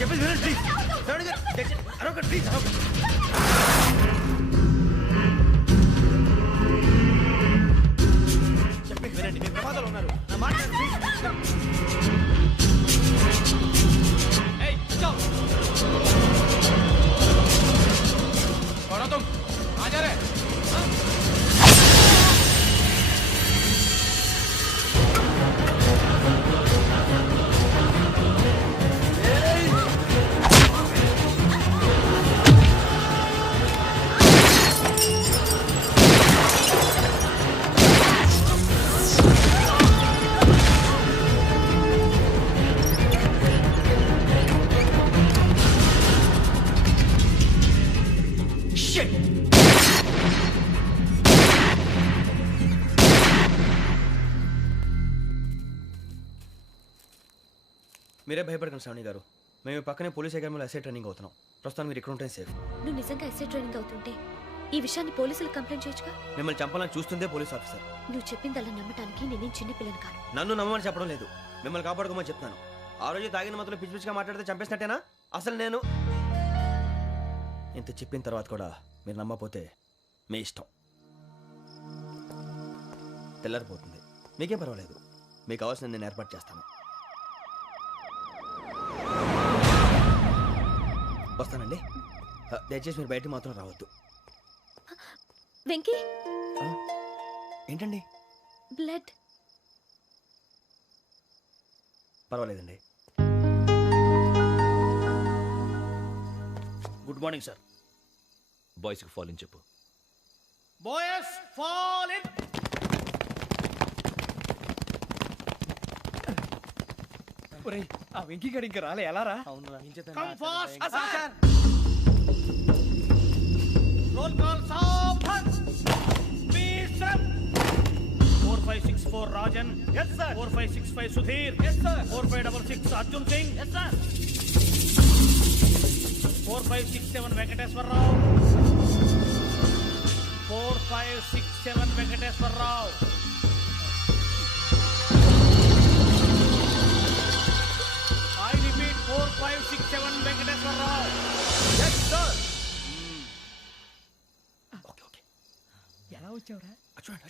చెప్పేసి వినండి please. అరొకటి please. చెప్పేసి వినండి, మీ ప్రమాదాలు ఉన్నారు. నా మాట మీరే భయపడకండి శ్రావణి గారు. మేము పక్కనే పోలీస్ అకాడమీలో ఎస్ఐ ట్రైనింగ్ అవుతున్నాం. ప్రస్తుతం మీరు ఇక్కడ ఉంటే సేఫ్. నువ్వు నిజంగా ఎస్ఐ ట్రైనింగ్ అవుతుంటే ఈ విషయాన్ని పోలీసులకు కంప్లైంట్ చేయొచ్చుగా. మిమ్మల్ని చంపాలని చూస్తుందే పోలీస్ ఆఫీసర్. నువ్వు చెప్పిందల్లా నమ్మటానికి నేనేం చిన్న పిల్లని కాను. నన్ను నమ్మమని చెప్పడం లేదు, మిమ్మల్ని కాపాడుకోమని చెప్తాను. ఆ రోజు తాగిన మాత్రం పిచ్చి పిచ్చిగా మాట్లాడితే చంపేసినట్టేనా? అసలు నేను ఇంత చెప్పిన తర్వాత కూడా మీరు నమ్మకపోతే మీ ఇష్టం. తెల్లారిపోతుంది, మీకేం పర్వాలేదు. మీకు కావాల్సిన నేను ఏర్పాటు చేస్తాను. వస్తానండి. దయచేసి మీరు బయట మాత్రం రావద్దు. వెంకీ, ఏంటండి? బ్లడ్. పర్వాలేదండి. Good morning sir. బాయ్స్కి ఫాల్ ఇన్ చెప్పు. Boys fall in. ఒరేయ్, ఆ వెంకీ గడి ఇంకా రాలే, ఎలా రా? Come fast sir. Roll call సావధాన్. Please sir. 4564 Rajan. yes sir. 4565 Sudheer. yes sir. 4566 Arjun Singh. yes sir. 4567 Venkateswararao. 4567 Venkateswararao. I repeat 4567 Venkateswararao. yes sir. Okay. ఎలా వచ్చావురా?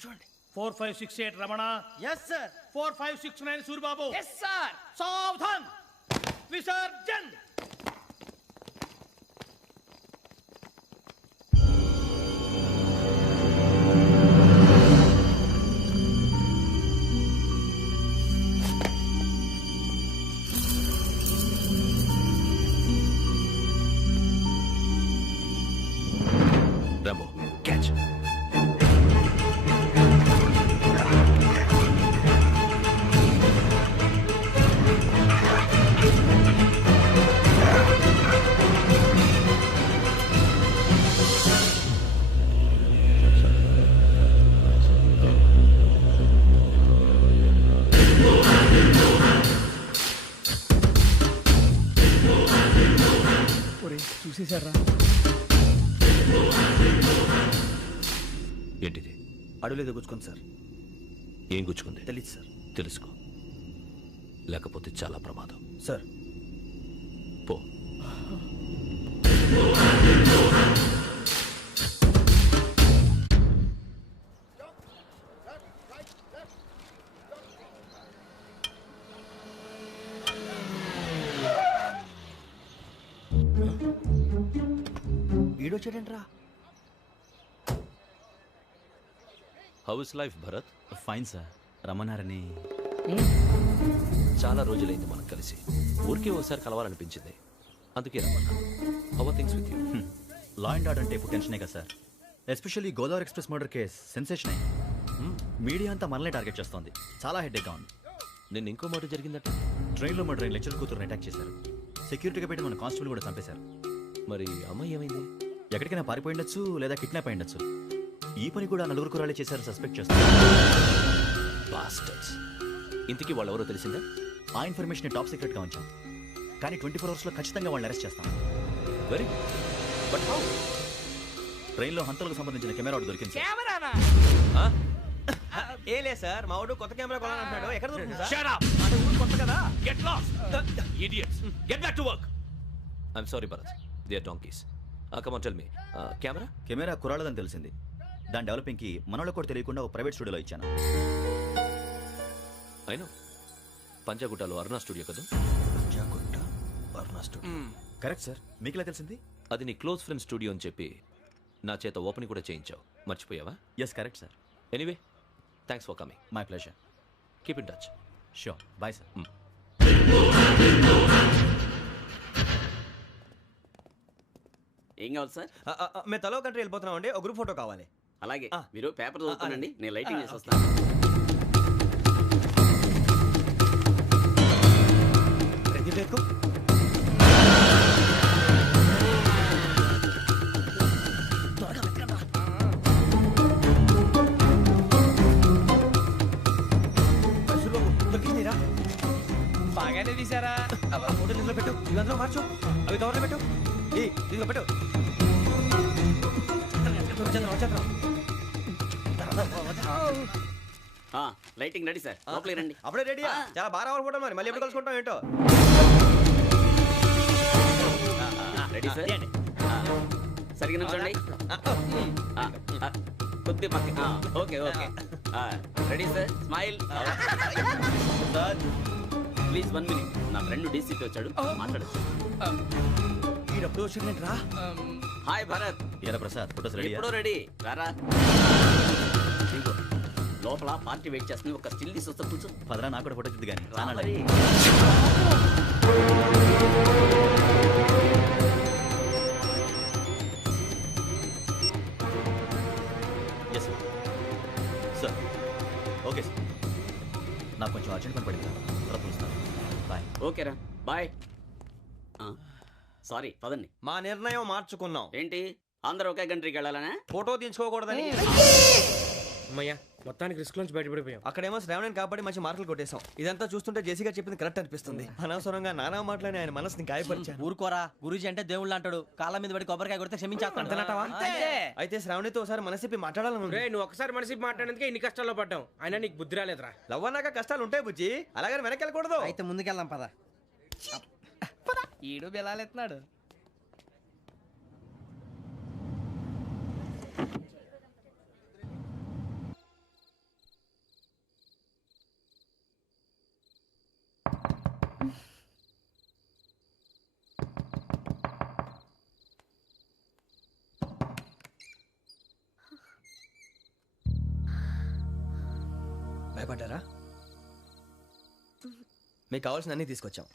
చూడండి. 4568 Ramana. yes sir. 4569 Suribabu. yes sir. సావధాన్. విసర్జన్. Rambo catch. ఒరేయ్, చూసేశారా? ఏంటిది? అడుగులేదు గుచ్చుకుంది సార్. ఏం గుచ్చుకుంది? తెలీదు సార్. తెలుసుకో, లేకపోతే చాలా ప్రమాదం. సార్ పో. ఈడొచ్చాడంట్రా. How is life Bharat? Fine sir. రమ్మన్నారని. చాలా రోజులైంది మనం కలిసి. ఊరికే ఒకసారి కలవాలనిపించింది, అందుకే రమ్మన్నా. How are things with you? Law and order అంటే ఇప్పుడు టెన్షనే కదా sir. Especially Godavari express murder case sensation అయింది. మీడియా అంతా మనల్ని టార్గెట్ చేస్తోంది. చాలా హెడ్ఏక్గా ఉంది. నిన్న ఇంకో మాట జరిగిందట. ట్రైన్లో మా ట్రైన్ లెక్చర్ కూతురుని అటాక్ చేశారు. సెక్యూరిటీగా పెట్టి మన కానిస్టేబుల్ కూడా చంపేశారు. మరి అమ్మాయి ఏమైంది? ఎక్కడికైనా పారిపోయిండొచ్చు, లేదా కిడ్నాప్ అయ్యుండొచ్చు. ఈ పని కూడా నలుగురు కురాలే చేశారు సస్పెక్ట్ చేస్తారు. బాస్టర్స్. ఇంతకీ వాళ్ళు ఎవరో తెలిసిందా? ఆ ఇన్ఫర్మేషన్ టాప్ సీక్రెట్గా ఉంచాం, కానీ 24 అవర్స్లో ఖచ్చితంగా వాళ్ళని అరెస్ట్ చేస్తాం. Very good. But how? ట్రైన్లో హంతలకు సంబంధించిన కెమెరా ఒకటి దొరికింది. కెమెరానా? ఏలే సార్, మా వాడు కొత్త కెమెరా కొనాలంటున్నాడు. ఎక్కడ దొరుకుతుంది సార్? Shut up. అంటే ఊరు కొత్త కదా. Get lost. Idiots. Get back to work. I'm sorry Bharat, they are donkeys. Come on tell me, camera? Camera కురాలదని తెలిసింది. దాని డెవలపింగ్కి మనోళ్ళకి కూడా తెలియకుండా ఒక ప్రైవేట్ స్టూడియోలో ఇచ్చాను. అయినా పంజాగుట్టలో అరుణా స్టూడియో కదా? Panjagutta Aruna studio. Correct sir. మీకు ఇలా తెలిసింది? అది నీ క్లోజ్ ఫ్రెండ్ స్టూడియో అని చెప్పి నా చేత ఓపెనింగ్ కూడా చేయించావు, మర్చిపోయావా? Yes correct sir. Anyway, thanks for coming. My pleasure. Keep in touch. Sure. Bye sir. ఏం కావాలి సార్? మేము తలో కంట్రీ వెళ్ళిపోతున్నాం అండి, ఒక గ్రూప్ ఫోటో కావాలి. అలాగే ఆ. మీరు పేపర్ చదువుతానండి, నేను లైటింగ్ చేసి ఓకే. వస్తాను. రెడీ లేకు. బాగానే తీసారా? ఫోటో ఇందులో పెట్టు, ఇవి అందులో మార్చు, అవి కవర్లో పెట్టు, ఇదిగో పెట్టు. లైటింగ్ రెడీ సార్, లోపలికి రండి. అప్పుడే రెడీయా? చాలా బాగా రావాలి ఫోటో, మరి మళ్ళీ ఎప్పుడు కలుసుకుంటాం ఏంటో. Ready sir. సరిగ్గా నుంచోండి. కొద్ది పక్క. Okay okay. Ready sir, smile. Please 1 minute. నా ఫ్రెండ్ డీసీపీ వచ్చాడు, మాట్లాడచ్చు. ఈడప్పుడు వచ్చిందండి రా. హాయ్ భరత్. ఏరా ప్రసాద్, ఫోటోస్ రెడీ? ఎప్పుడో రెడీ. రారా. ఇదిగో, లోపల పార్టీ వెయిట్ చేస్తుంది, ఒక స్టిల్ తీసి వస్తా, కూర్చో. పదరా, నాకు కూడా ఫోటో చూద్దు కానీ. రా మరి. Yes sir. Sir okay sir. నాకు కొంచెం అర్జెంట్ పని పడింది, తర్వాత పిలుస్తాను. బాయ్. ఓకేరా, బాయ్. సారీ, పదండి. మా నిర్ణయం మార్చుకున్నాం. ఏంటి, అందరూ ఒకే కంట్రీకి వెళ్ళాలనే? ఫోటో తీసుకోకూడదని. అమ్మయ్యా, మొత్తానికి రిస్క్ నుంచి బయటపడిపోయాం. అక్కడేమో శ్రావణిని కాబట్టి మంచి మార్కులు కొట్టేశాం. ఇదంతా చూస్తుంటే జేసీగా చెప్పింది కరెక్ట్ అనిపిస్తుంది. అనవసరంగా నానా మాటలని ఆయన మనసుని గాయపరిచాను. ఊరుకోరా, గురూజీ అంటే దేవుళ్ళు అంటాడు. కాళ్ళ మీద పడి కొబ్బరికాయ కొడితే క్షమించేస్తాడు. అయితే శ్రావణితో ఒకసారి మనసిప్పి మాట్లాడాలను. నువ్వు ఒకసారి మనిషి మాట్లాడేందుకే ఇన్ని కష్టాల్లో పడ్డాం. అయినా నీకు బుద్ధి రాలేదురా. లవ్ అన్నాక కష్టాలు ఉంటాయి బుజ్జి, అలాగని వెనక్కి వెళ్ళకూడదు. అయితే ముందుకెళ్దాం పద. ఈడు బెలాలెత్తున్నాడు. భయపడ్డారా? మీకు కావాల్సిన అన్ని తీసుకొచ్చాం.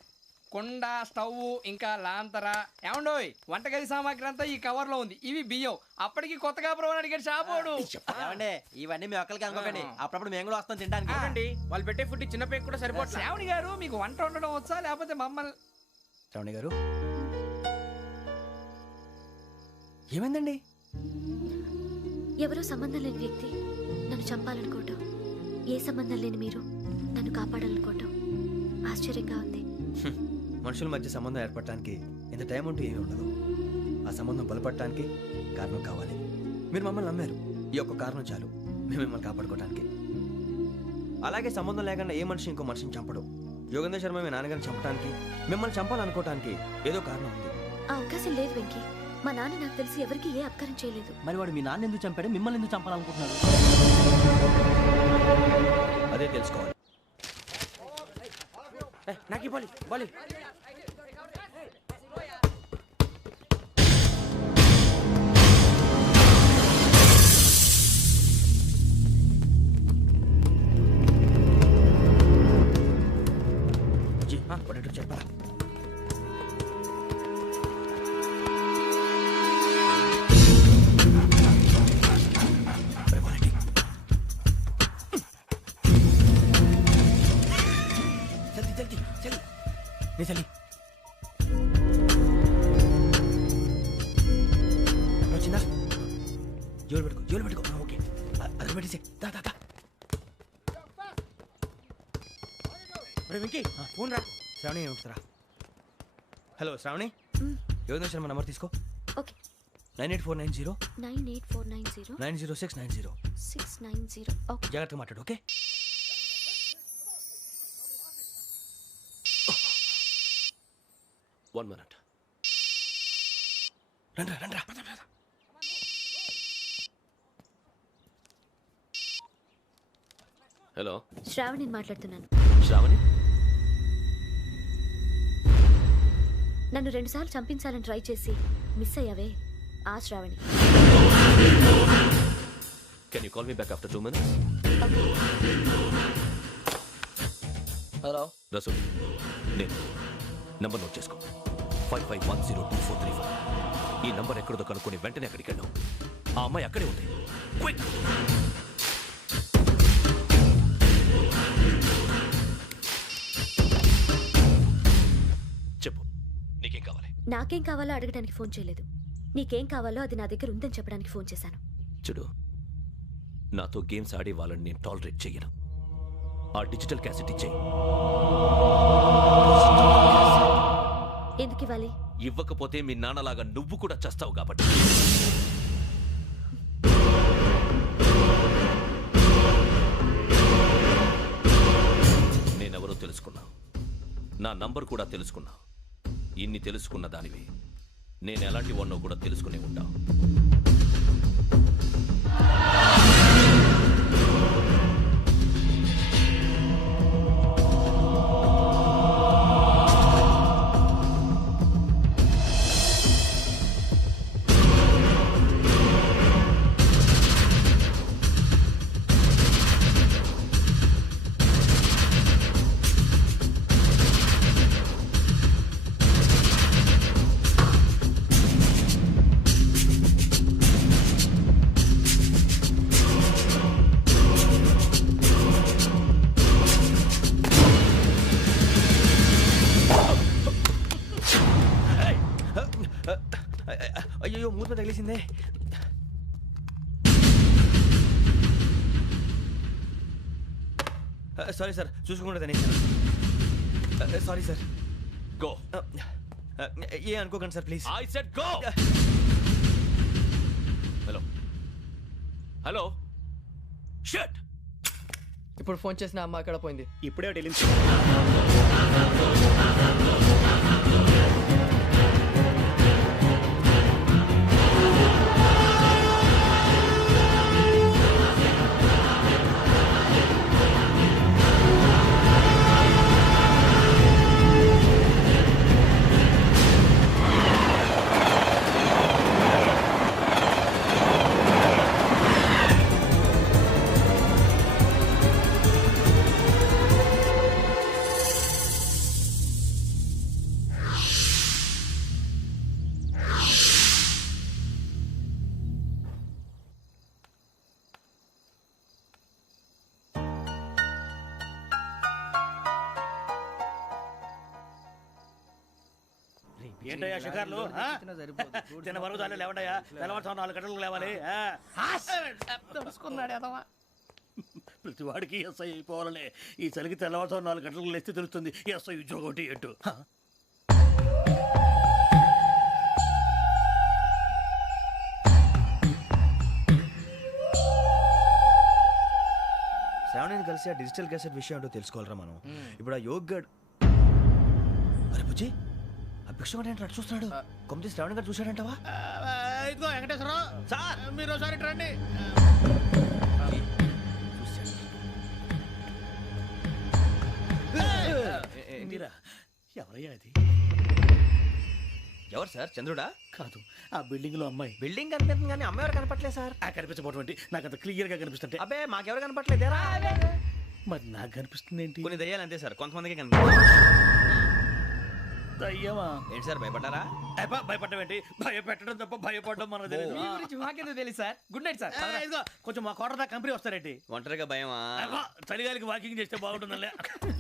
కుండ, స్టవ్, ఇంకా లాంతర. ఏమండోయ్, వంటగది సామాగ్రి అంతా ఈ కవర్ లో ఉంది. ఇవి బియ్యం. అప్పటికి కొత్తగా బ్రో అడిగాడు షాపోడు. ఏమండి, ఇవన్నీ మీ ఒక్కరికి అనుకోకండి, అప్పుడప్పుడు మేము కూడా వస్తాం తినడానికి. చూడండి, వాళ్ళు పెట్టే ఫుడ్ చిన్న పేరు కూడా సరిపోతుంది. శ్రావణి గారు, మీకు వంట వండడం వచ్చా, లేకపోతే మమ్మల్ని? శ్రావణి గారు, ఏమైందండి? ఎవరో సంబంధం లేని వ్యక్తి నన్ను చంపాలనుకోవటం, ఏ సంబంధం లేని మీరు నన్ను కాపాడాలనుకోవటం ఆశ్చర్యంగా ఉంది. మనుషుల మధ్య సంబంధం ఏర్పడటానికి ఇంత టైం ఉంటూ ఏమీ ఉండదు. ఆ సంబంధం బలపడటానికి కారణం కావాలి. మీరు మమ్మల్ని నమ్మారు, ఈ ఒక్క కారణం చాలు మేము మిమ్మల్ని కాపాడుకోవడానికి. అలాగే సంబంధం లేకుండా ఏ మనిషి ఇంకో మనిషిని చంపడు. యోగేంద్ర శర్మ మీ నాన్నగారిని చంపడానికి, మిమ్మల్ని చంపాలనుకోవటానికి ఏదో కారణం ఉంది. ఆ అవకాశం లేదు వెంకీ. మా నాన్న నాకు తెలిసి ఎవరికి ఏ అపకారం చేయలేదు. మరి వాడు మీ నాన్న ఎందుకు చంపాడు, మిమ్మల్ని ఎందుకు చంపాలనుకుంటున్నాడు? అదే తెలుసుకోవాలి. నాకు ఇవ్వాలి, ఇవ్వాలి. చెప్పరా? చలి వచ్చిందా? జోలు పెట్టుకో. ఓకే, అది పెట్టేసి వెంకీ, ఫోన్ రా. శ్రావణి ఏమిటరా? హలో శ్రావణి, యోగేంద్ర శర్మ నంబర్ తీసుకో. ఓకే. 98490 98490 90690. 690. ఓకే. జాగ్రత్తగా మాట్లాడు. ఓకే. One minute. రండ్రా రండ్రా. హలో శ్రావణిని మాట్లాడుతున్నాను. శ్రావణి, నన్ను 2 సార్లు చంపించాలని ట్రై చేసి మిస్ అయ్యావే, ఆ Shravani. Can you call me back after 2 minutes? Hello Rasool, నేను నంబర్ నోట్ చేసుకో. 55102435. ఈ నంబర్ ఎక్కడదో కనుక్కొని వెంటనే అక్కడికి వెళ్ళాం. ఆ అమ్మాయి అక్కడే ఉంది. క్విక్! చెప్పు, నీకేం కావాలి? నాకేం కావాలో అడగడానికి ఫోన్ చేయలేదు. నీకేం కావాలో అది నా దగ్గర ఉందని చెప్పడానికి ఫోన్ చేశాను. చూడు, నాతో గేమ్స్ ఆడే వాళ్ళని నేను టాలరేట్ చెయ్యను. ఆ డిజిటల్ క్యాసెట్ ఇచ్చేయి. ఎందుకు ఇవ్వాలి? ఇవ్వకపోతే మీ నాన్నలాగా నువ్వు కూడా చస్తావు కాబట్టి. నేనెవరో తెలుసుకున్నా, నా నంబర్ కూడా తెలుసుకున్నా. ఇన్ని తెలుసుకున్న దానివి నేను ఎలాంటి వాడినో కూడా తెలుసుకునే ఉంటా. అయ్యో, మూత తగిలేసిందే. సారీ సార్, చూసుకోకుండా తినేసాను. Sorry sir. గో. ఏ అనుకోకండి sir, please. I said go. Hello hello, shut. ఇప్పుడు ఫోన్ చేసిన అమ్మ అక్కడ పోయింది. ఇప్పుడే వెళ్ళింది. ఏంటయ్యా షికార్లు? తిన్న వరకు దాన్ని లేవండయ్యా. తెల్లవారుతో 4 గంటలకు లేవాలి. తెలుసుకున్నాడు ఎదవా. ప్రతి వాడికి ఎస్ఐ అయిపోవాలనే ఈ చలికి తెల్లవారుతో 4 గంటలకు లేస్తే తెలుస్తుంది ఎస్ఐ ఉద్యోగం ఒకటి ఎటు. శ్రావణిని కలిసి ఆ డిజిటల్ క్యాసెట్ విషయం ఏంటో తెలుసుకోవాలరా మనం. ఇప్పుడు ఆ యోగ్ గడ్, అరే బుజ్జి, ఆ భిక్షం అంటే అటు చూస్తున్నాడు. కొమ్మతి శ్రావణి గారు చూశాడంటావా? ఇదిగో వెంకటేశ్వరరావు సార్, మీరు ఒకసారి రండి. ఎవరయ్యా అది? ఎవరు సార్? చంద్రుడా? కాదు, ఆ బిల్డింగ్ లో అమ్మాయి. బిల్డింగ్ కనిపిస్తుంది కానీ అమ్మాయి ఎవరు కనపట్లేదు సార్. కనిపించబోటువంటి నాకు అంత క్లియర్ గా కనిపిస్తుంటే. అబ్బే, మాకెవరు కనపట్లేదేరా? మరి నాకు కనిపిస్తుంది ఏంటి? కొన్ని దయ్యాలు అంతే సార్, కొంతమందికి కనిపిస్తుంది. దయ్యమా? ఏంటి సార్, భయపడ్డారా? భయపడడం ఏంటి? భయపెట్టడం తప్ప భయపడడం మనకు తెలియదు. మీ గురించి మాకేదో తెలుసు సార్. Good night sir. ఇదిగో కొంచెం మా కోట దాకా కంపెనీ వస్తారేంటి? ఒంటరిగా భయమా? చలిగాలికి వాకింగ్ చేస్తే బాగుంటుందిలే.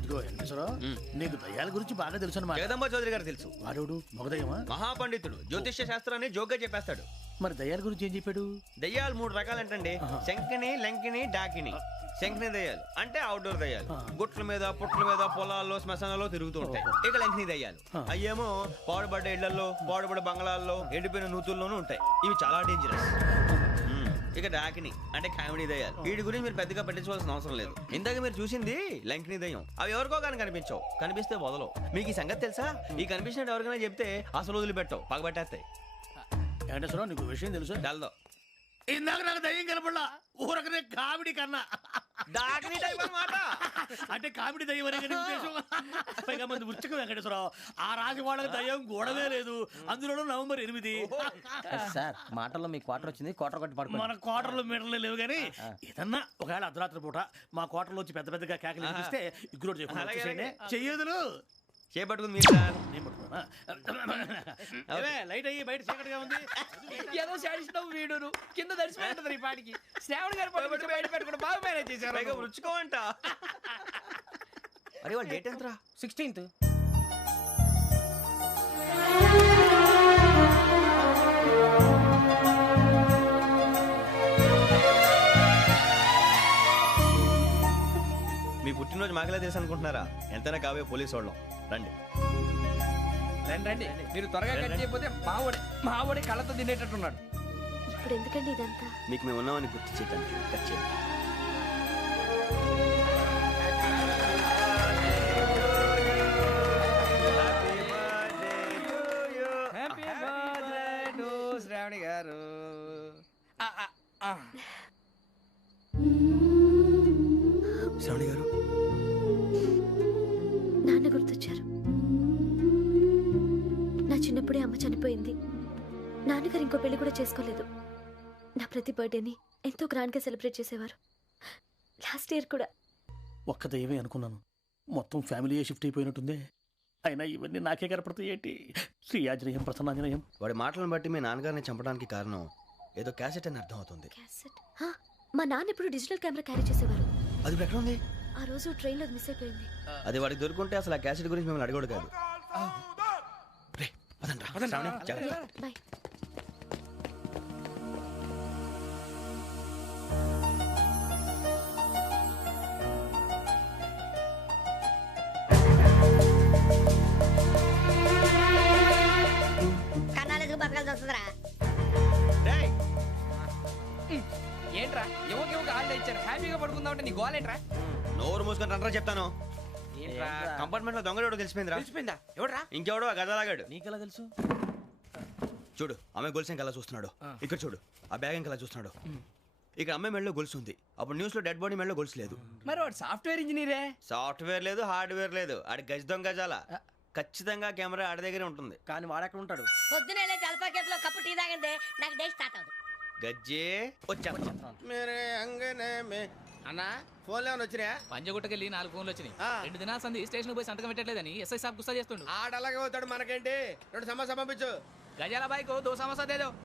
ఇదిగో వెంకటేశ్వరరావు, నీకు దయ్యాల గురించి బాగా తెలుసు అన్నమాట. జగదంబ చౌదరి గారు తెలుసు. వాడు మగదయ్యమా? మహాపండితుడు, జ్యోతిష్య శాస్త్రాన్ని జోగ్గా చెప్పేస్తాడు. మరి దయ్యాల గురించి ఏం చెప్పాడు? దయ్యాలు 3 రకాలంటండి. శంకిని, లంకిని, డాకిని. శంకిని దయ్యాలు అంటే అవుట్డోర్ దయ్యాలు, గుట్ల మీద పుట్ల మీద పొలాల్లో శ్మశానాల్లో తిరుగుతూ ఉంటాయి. ఇక లంకిని దయ్యాలు అయ్యేమో పాడుబడ్డ ఇళ్లలో, పాడుబడ్డ బంగ్లాల్లో, ఎండిపోయిన నూతుల్లోనూ ఉంటాయి. ఇవి చాలా డేంజరస్. ఇక డాకిని అంటే కామెడీ దయ్యాలు. వీటి గురించి మీరు పెద్దగా పట్టించుకోవాల్సిన అవసరం లేదు. ఇందాక మీరు చూసింది లంకిని దయ్యం. అవి ఎవరికో కానీ కనిపించవు, కనిపిస్తే వదలవు. మీకు ఈ సంగతి తెలుసా? ఈ కనిపించినట్టు ఎవరికైనా చెప్తే అసలు వదిలిపెట్టవు, పగబట్టేస్తాయి. వెంకటేశ్వరరావు నీకు విషయం తెలుసు డల్దో ఇందాక నాకు దయ్యం కనపడలా ఊరకనే కామెడీ కన్నా డాకినీ టైప్ అన్నమాట. అంటే కామెడీ దయ్యం అనే కదా ఉద్దేశం. పైగా మంది ఉచ్చక వెంకటేశ్వరరావు ఆ రాజు వాళ్ళకి దయ్యం గోడవే లేదు, అందులోనూ నవంబర్ 8. సార్ మాటల్లో మీ క్వార్టర్ వచ్చింది, క్వార్టర్ కొట్టి పడుకో. మన క్వార్టర్లు మీటర్లు లేవు కానీ ఏదన్నా ఒకవేళ అర్ధరాత్రి పూట మా క్వార్టర్లో వచ్చి పెద్ద పెద్దగా కేకలు వినిపిస్తే ఇగ్గురు చెప్పండి చెయ్యదులు చేపట్టుకుంది మీరు సార్. నేను పట్టుకున్నా లైట్ అయ్యి బయట చీకటిగా ఉంది. ఏదో శాడిస్తావు వీడును కింద దర్శనం ఈ పాటికి శ్రావణ్ గారు పట్టుబట్టి బయట పెట్టుకుంటే బాగా మేనేజ్ చేశారు. పైగా రుచుకోమంట. అరే వాళ్ళ డేట్ ఎంతరా? 16th. మీ పుట్టినరోజు మాకలే తెలుసు అనుకుంటున్నారా? ఎంతైనా కావే పోలీసు వాళ్ళం. రండి రండి రండి, మీరు త్వరగా కట్ చేయకపోతే మావడి కళ్ళతో తినేటట్టున్నాడు. ఇప్పుడు ఎందుకండి ఇదంతా? మీకు మేము ఉన్నామని గుర్తు చేయడానికి కట్ చేయండి. హ్యాపీ బర్త్డే టు శ్రావణి గారు. శ్రావణి గారు నాన్న గుర్తొచ్చారు. నా చిన్నప్పుడే అమ్మ చనిపోయింది. నాన్నగారు ఇంకో పెళ్లి కూడా చేసుకోలేదు. నా ప్రతి బర్త్డేని ఎంతో గ్రాండ్గా సెలబ్రేట్ చేసేవారు. లాస్ట్ ఇయర్ కూడా. ఒక్క దయ్యమే అనుకున్నాను, మొత్తం ఫ్యామిలీయే షిఫ్ట్ అయిపోయినట్టుందే. అయినా ఇవన్నీ నాకే కనపడతాయి ఏంటి? శ్రీ ఆంజనేయం ప్రసన్నాంజనేయం. వాడి మాటలను బట్టి మీ నాన్నగారిని చంపడానికి కారణం ఏదో క్యాసెట్ అని అర్థం అవుతుంది. క్యాసెట్? మా నాన్న ఇప్పుడు డిజిటల్ కెమెరా క్యారీ చేసేవారు. అది ఇప్పుడు ఎక్కడ ఉంది? ఆ రోజు ట్రైన్లో మిస్ అయిపోయింది. అది వాడికి దొరుకుంటే అసలు ఆ క్యాసెట్ గురించి మిమ్మల్ని అడగడు కాదు. రే, పదండ్రా. శ్రావణి, జాగ్రత్త. బాయ్. కన్నాలకు బతకాల్సి వస్తుందిరా. ఏంట్రా యువక హాలిడే ఇచ్చారు, హ్యాపీగా పడుకుందాం అంటే నీ గోలేంట్రా? నోరు మూసుకొని రండ్రా చెప్తాను. ఏంట్రా కంపార్ట్మెంట్ లో దొంగడు తెలిసిపోయిందిరా. తెలిసిపోయిందా? ఎవడ్రా? ఇంకెవడో ఆ గదలాగాడు. నీకెలా తెలుసు? చూడు అమ్మాయి గొలుసు ఇంకలా చూస్తున్నాడు. ఇక్కడ చూడు ఆ బ్యాగ్ ఇంకలా చూస్తున్నాడు. ఇక్కడ అమ్మాయి మెడలో గొలుసు ఉంది. అప్పుడు న్యూస్ లో డెడ్ బాడీ మెడలో గొలుసు లేదు. మరి వాడు సాఫ్ట్వేర్ ఇంజనీరే. సాఫ్ట్వేర్ లేదు, హార్డ్వేర్ లేదు. ఆడి గజ దొంగ గజాల. ఖచ్చితంగా కెమెరా ఆడి దగ్గరే ఉంటుంది. కానీ వాడెక్కడ ఉంటాడు? పొద్దునే లేచి అల్పా కేఫ్లో కప్పు టీ తాగిందే నాకు డే స్టార్ట్ అవుతుంది. గజ్జే వచ్చా. అన్నా ఫోన్లో ఏమైనా వచ్చినాయా? పంజగుట్టకెళ్ళి 4 ఫోన్లు వచ్చినాయి. 2 దినాల సంది స్టేషన్ పోయి సంతకం పెట్టలేదని ఎస్ఐ సాబ్ గుస్తా చేస్తుండు. ఆడలాగే పోతాడు, మనకేంటి? 2 సమస్య పంపించు. గజాల బైక్ 2 సమస్య దేదో.